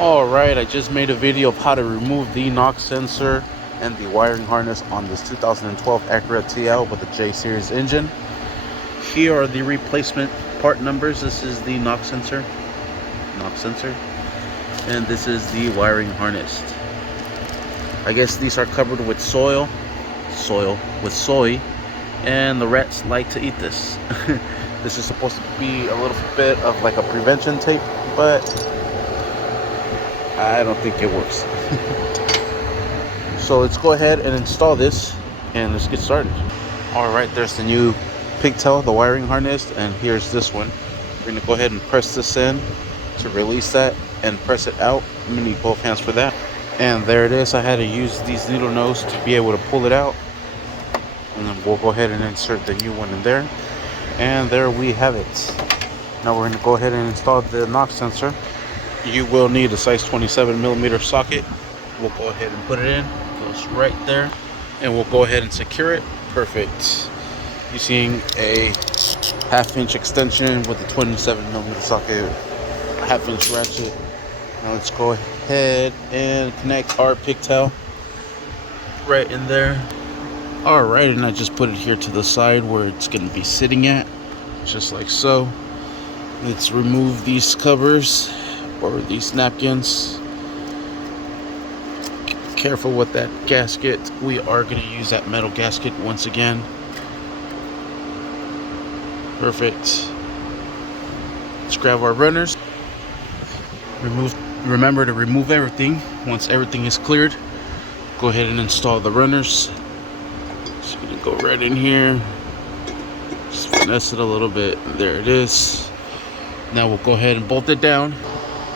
Alright, I just made a video of how to remove the knock sensor and the wiring harness on this 2012 Acura TL with a J series engine. Here are the replacement part numbers. This is the knock sensor, and this is the wiring harness. I guess these are covered with soy, and the rats like to eat this. This is supposed to be a little bit of like a prevention tape, but I don't think it works. So let's go ahead and install this and let's get started. Alright, there's the new pigtail, the wiring harness, and here's this one. We're going to go ahead and press this in to release that and press it out. I'm going to need both hands for that. And there it is. I had to use these needle nose to be able to pull it out. And then we'll go ahead and insert the new one in there. And there we have it. Now we're going to go ahead and install the knock sensor. You will need a size 27mm socket. We'll go ahead and put it in. It goes right there. And we'll go ahead and secure it. Perfect. Using a 1/2-inch extension with a 27mm socket, a 1/2-inch ratchet. Now let's go ahead and connect our pigtail right in there. Alright, and I just put it here to the side where it's going to be sitting at, just like so. Let's remove these covers or these napkins. Careful with that gasket. We are going to use that metal gasket once again. Perfect. Let's grab our runners. Remember to remove everything. Once everything is cleared, go ahead and install the runners. Just gonna go right in here. Just finesse it a little bit. There it is. Now we'll go ahead and bolt it down.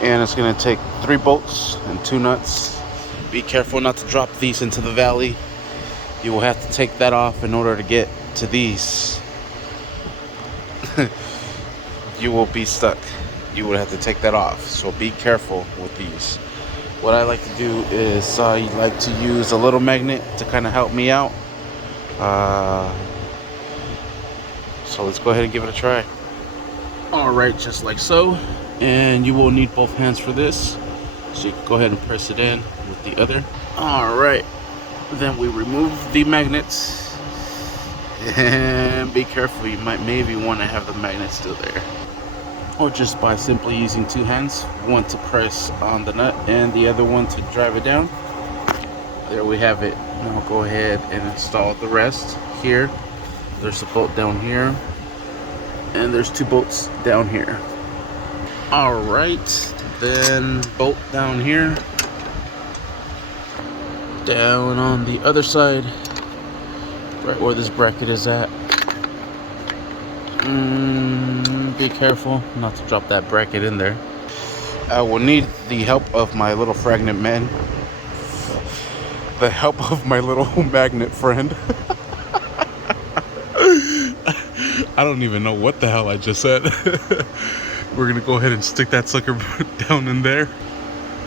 And it's gonna take 3 bolts and 2 nuts. Be careful not to drop these into the valley. You will have to take that off in order to get to these. You will be stuck. You would have to take that off, so be careful with these. What I like to do is I like to use a little magnet to kind of help me out. So let's go ahead and give it a try. Alright, just like so. And you will need both hands for this, so you can go ahead and press it in with the other. Alright, then we remove the magnets. And be careful, you might maybe want to have the magnet still there. Or just by simply using 2 hands, one to press on the nut and the other one to drive it down. There we have it. Now go ahead and install the rest here. There's a bolt down here, and there's 2 bolts down here. Alright, then bolt down here, down on the other side, right where this bracket is at. Be careful not to drop that bracket in there. I will need the help of my little fragment man. The help of my little magnet friend. I don't even know what the hell I just said. We're gonna go ahead and stick that sucker down in there.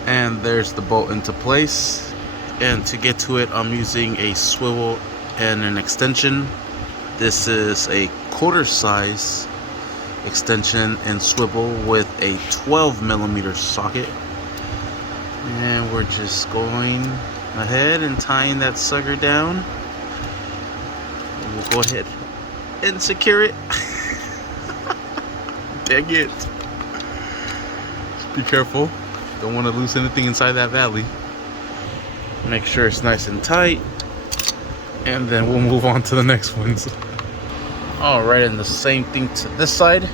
And there's the bolt into place. And to get to it, I'm using a swivel and an extension. This is a 1/4 size extension and swivel with a 12mm socket. And we're just going ahead and tying that sucker down. And we'll go ahead and secure it. Dang it. Be careful. Don't want to lose anything inside that valley. Make sure it's nice and tight. And then we'll move on to the next ones. Alright, and the same thing to this side.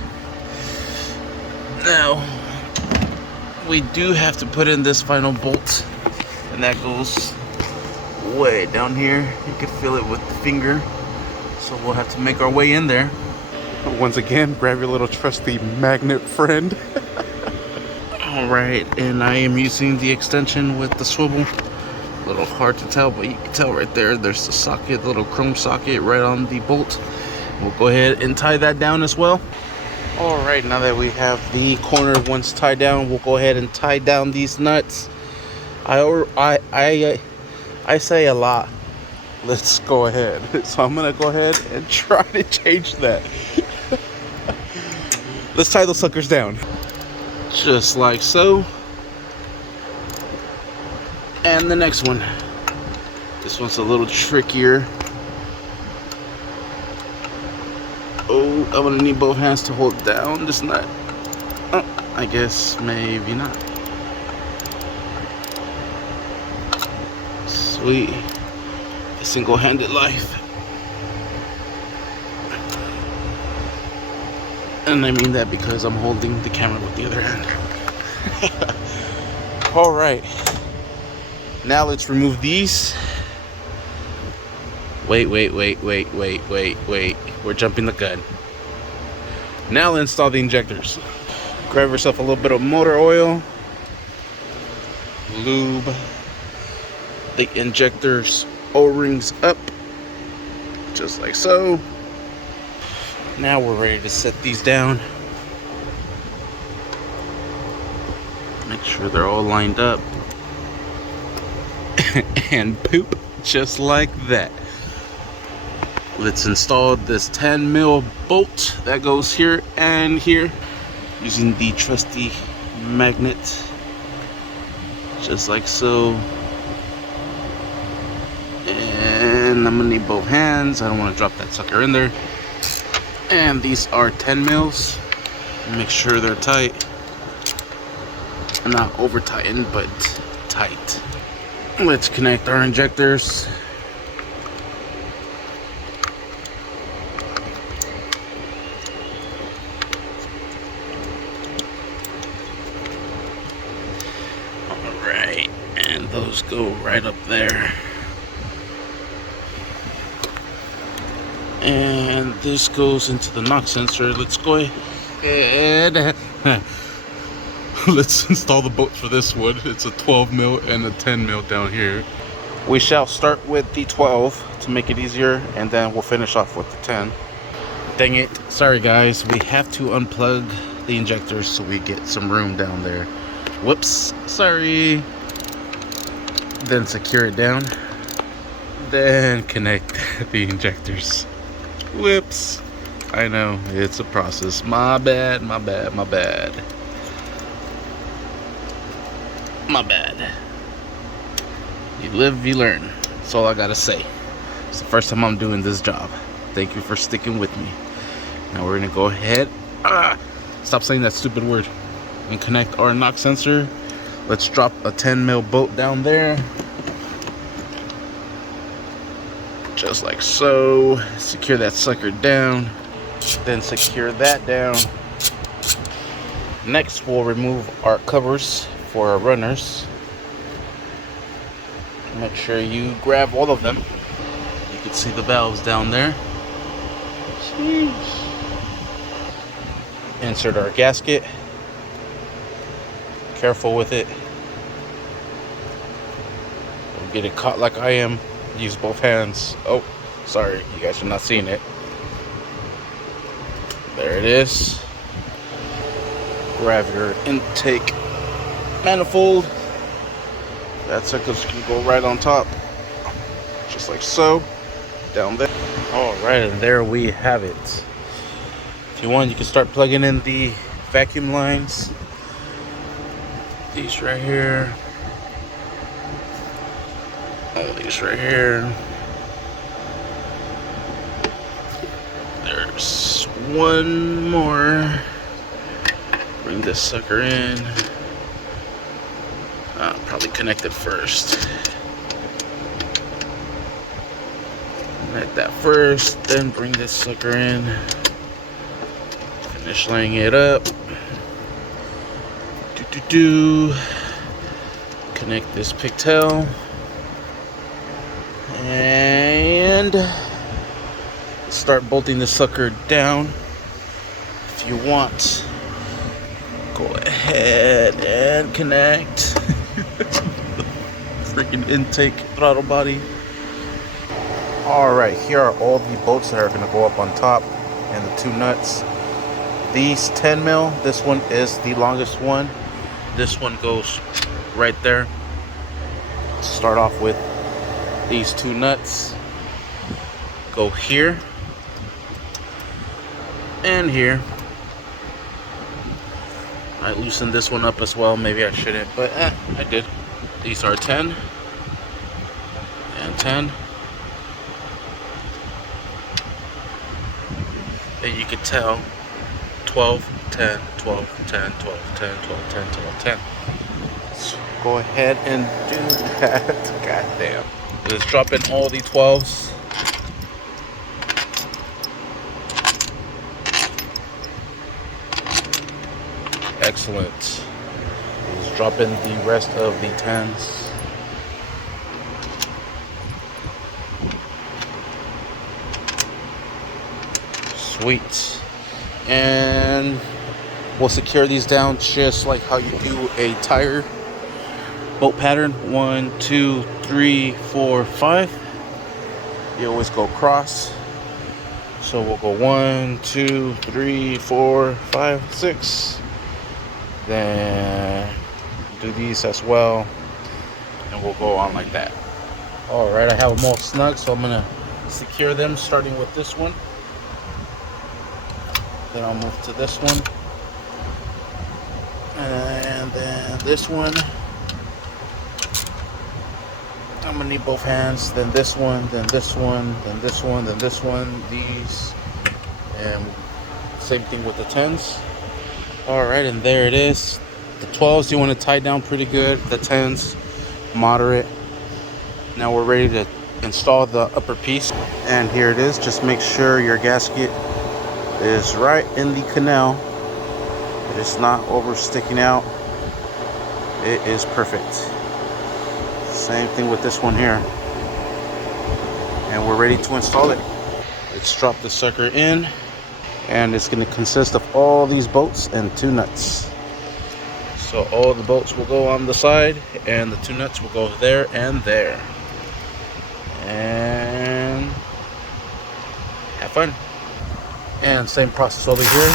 Now, we do have to put in this final bolt. And that goes way down here. You can feel it with the finger. So we'll have to make our way in there. Once again, grab your little trusty magnet friend. Alright, and I am using the extension with the swivel. A little hard to tell, but you can tell right there. There's the socket, the little chrome socket right on the bolt. We'll go ahead and tie that down as well. Alright, now that we have the corner once tied down, we'll go ahead and tie down these nuts. I say a lot. Let's go ahead. So I'm gonna go ahead and try to change that. Let's tie those suckers down. Just like so. And the next one. This one's a little trickier. Oh, I'm gonna need both hands to hold down this nut. Oh, I guess maybe not. Sweet. A single-handed life. And I mean that because I'm holding the camera with the other hand. Alright. Now let's remove these. Wait. We're jumping the gun. Now install the injectors. Grab yourself a little bit of motor oil. Lube the injectors O-rings up. Just like so. Now we're ready to set these down. Make sure they're all lined up. And poop just like that. Let's install this 10mm bolt that goes here and here using the trusty magnet, just like so. And I'm gonna need both hands. I don't want to drop that sucker in there. And these are 10mm. Make sure they're tight, not over tightened, but tight. Let's connect our injectors. Alright, and those go right up there. And this goes into the knock sensor. Let's go ahead. Let's install the bolts for this one. It's a 12mm and a 10mm down here. We shall start with the 12 to make it easier, and then we'll finish off with the 10. Dang it. Sorry guys, we have to unplug the injectors so we get some room down there. Whoops, sorry. Then secure it down. Then connect the injectors. Whoops. I know, it's a process. My bad. My bad. You live, you learn. That's all I gotta say. It's the first time I'm doing this job. Thank you for sticking with me. Now we're gonna go ahead. Stop saying that stupid word. And connect our knock sensor. Let's drop a 10mm bolt down there. Just like so. Secure that sucker down. Then secure that down. Next, we'll remove our covers for our runners. Make sure you grab all of them. You can see the valves down there. Jeez. Insert our gasket. Careful with it. Don't get it caught like I am. Use both hands. Oh, sorry, you guys are not seeing it. There it is. Grab your intake manifold. That sucker's can go right on top, just like so, down there. All right, and there we have it. If you want, you can start plugging in the vacuum lines. These right here. All these right here. There's one more. Bring this sucker in. Probably connect it first. Connect that first, then bring this sucker in. Finish laying it up. Connect this pigtail. And start bolting the sucker down. If you want, go ahead and connect. Freaking intake throttle body. Alright, here are all the bolts that are going to go up on top, and the two nuts. These 10mm, this one is the longest one. This one goes right there. Start off with these two nuts. Go here and here. I loosened this one up as well. Maybe I shouldn't, but I did. These are 10. and 10. And you can tell 12, 10, 12, 10, 12, 10, 12, 10, 12, 10. Let's go ahead and do that. God damn. Let's drop in all the 12s. Excellent. Let's drop in the rest of the 10s. Sweet. And we'll secure these down just like how you do a tire bolt pattern. 1, 2, 3, 4, 5. You always go cross. So we'll go 1, 2, 3, 4, 5, 6. Then do these as well, and we'll go on like that. All right, I have them all snug, so I'm gonna secure them, starting with this one. Then I'll move to this one, and then this one. I'm gonna need both hands. Then this one, then this one, then this one, then this one. These, and same thing with the 10s. All right, and there it is. The 12s you want to tie down pretty good. The 10s, moderate. Now we're ready to install the upper piece. And here it is. Just make sure your gasket is right in the canal. It is not over sticking out. It is perfect. Same thing with this one here. And we're ready to install it. Let's drop the sucker in. And it's going to consist of all these bolts and 2 nuts. So all the bolts will go on the side, and the 2 nuts will go there and there. And have fun. And same process over here.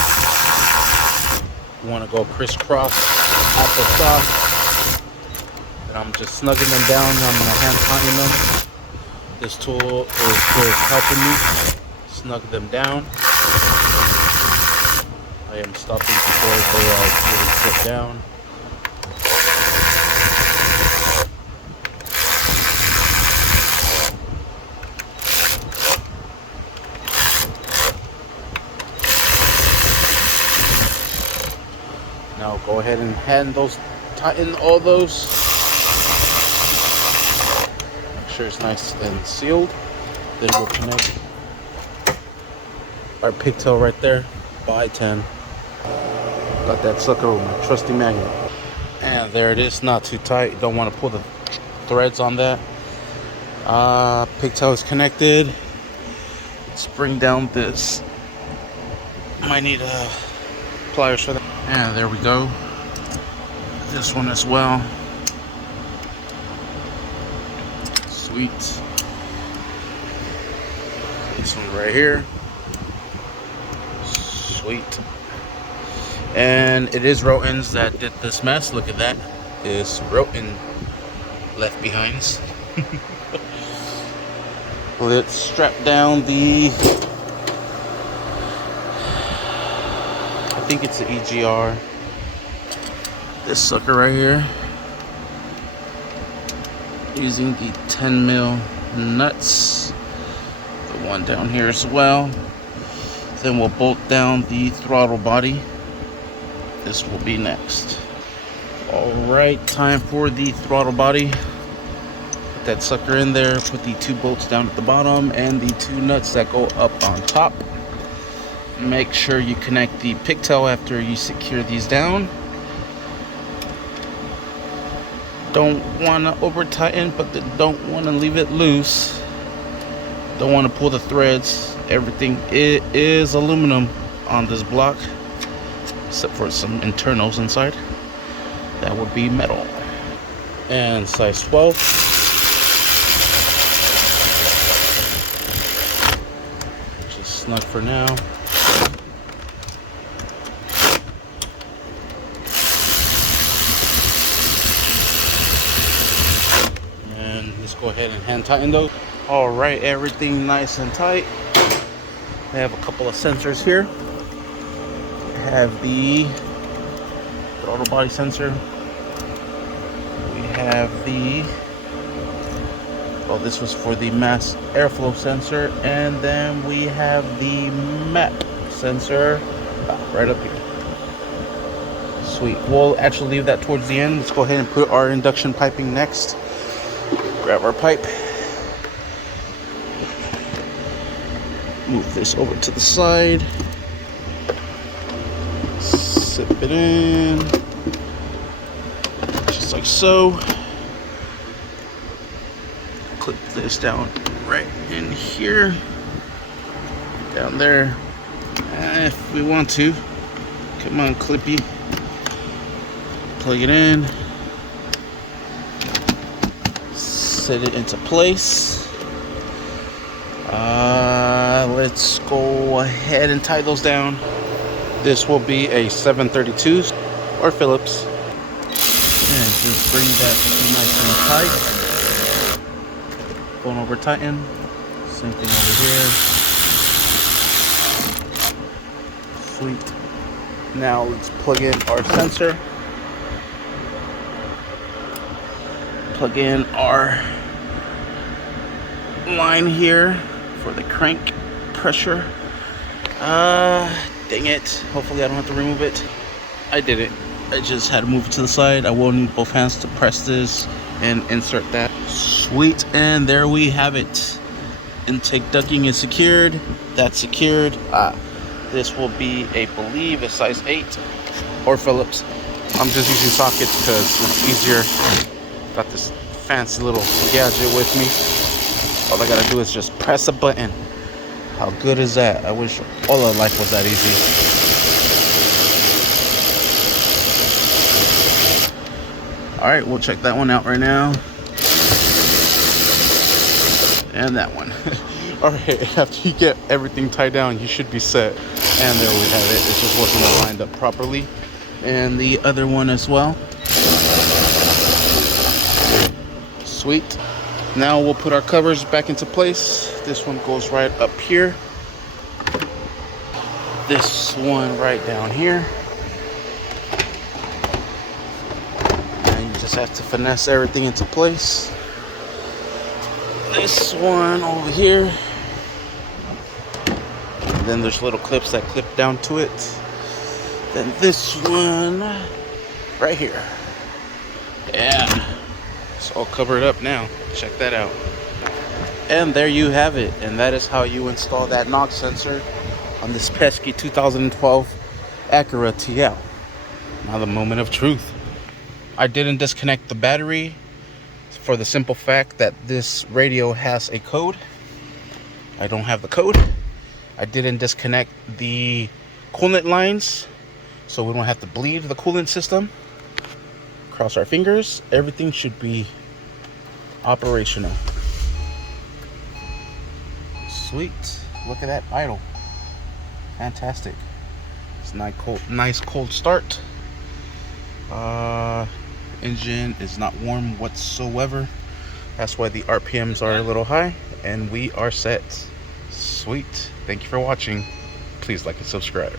You want to go crisscross applesauce. And I'm just snugging them down. I'm going to hand tighten them. This tool is helping me snug them down. I am stopping before they really sit down. Now go ahead and tighten all those. Make sure it's nice and sealed. Then we'll connect our pigtail right there by 10. Got that sucker with my trusty magnet. And there it is, not too tight. Don't want to pull the threads on that. Pigtail is connected. Let's bring down this. Might need pliers for that. And there we go. This one as well. Sweet. This one right here. Sweet. And it is Rotens that did this mess. Look at that. It's Roten left behinds. Let's strap down the, I think it's the EGR. This sucker right here. Using the 10 mil nuts. The one down here as well. Then we'll bolt down the throttle body. This will be next. Alright, time for the throttle body. Put that sucker in there, put the 2 bolts down at the bottom and the 2 nuts that go up on top. Make sure you connect the pigtail after you secure these down. Don't want to over tighten, but don't want to leave it loose. Don't want to pull the threads. Everything is aluminum on this block, except for some internals inside. That would be metal. And size 12. Just snug for now. And let's go ahead and hand tighten those. Alright, everything nice and tight. I have a couple of sensors here. I have the throttle body sensor. We have the So this was for the mass airflow sensor, and then we have the map sensor right up here. Sweet. We'll actually leave that towards the end. Let's go ahead and put our induction piping next. Grab our pipe. Move this over to the side. Sip it in. Just like so. Clip this down right in here. Down there. If we want to. Come on, Clippy. Plug it in. Set it into place. Let's go ahead and tie those down. This will be a 732 or Phillips. And just bring that nice and tight. Going over tighten. Same thing over here. Sweet. Now let's plug in our sensor. Plug in our line here for the crank pressure. Dang it. Hopefully I don't have to remove it. I did it. I just had to move it to the side. I will need both hands to press this and insert that. Sweet. And there we have it. Intake ducting is secured. That's secured. This will be, I believe, a size 8 or Phillips. I'm just using sockets because it's easier. Got this fancy little gadget with me. All I gotta do is just press a button. How good is that? I wish all of life was that easy. Alright, we'll check that one out right now. And that one. Alright, after you get everything tied down, you should be set. And there we have it. It just wasn't lined up properly. And the other one as well. Sweet. Now we'll put our covers back into place. This one goes right up here. This one right down here. And you just have to finesse everything into place. This one over here. And then there's little clips that clip down to it. Then this one right here. Yeah. So I'll cover it up now. Check that out. And there you have it. And that is how you install that knock sensor on this pesky 2012 Acura TL. Now the moment of truth. I didn't disconnect the battery for the simple fact that this radio has a code. I don't have the code. I didn't disconnect the coolant lines so we don't have to bleed the coolant system. Cross our fingers. Everything should be operational. Sweet. Look at that idle. Fantastic. It's nice cold start. Engine is not warm whatsoever. That's why the RPMs are a little high, and we are set. Sweet. Thank you for watching. Please like and subscribe.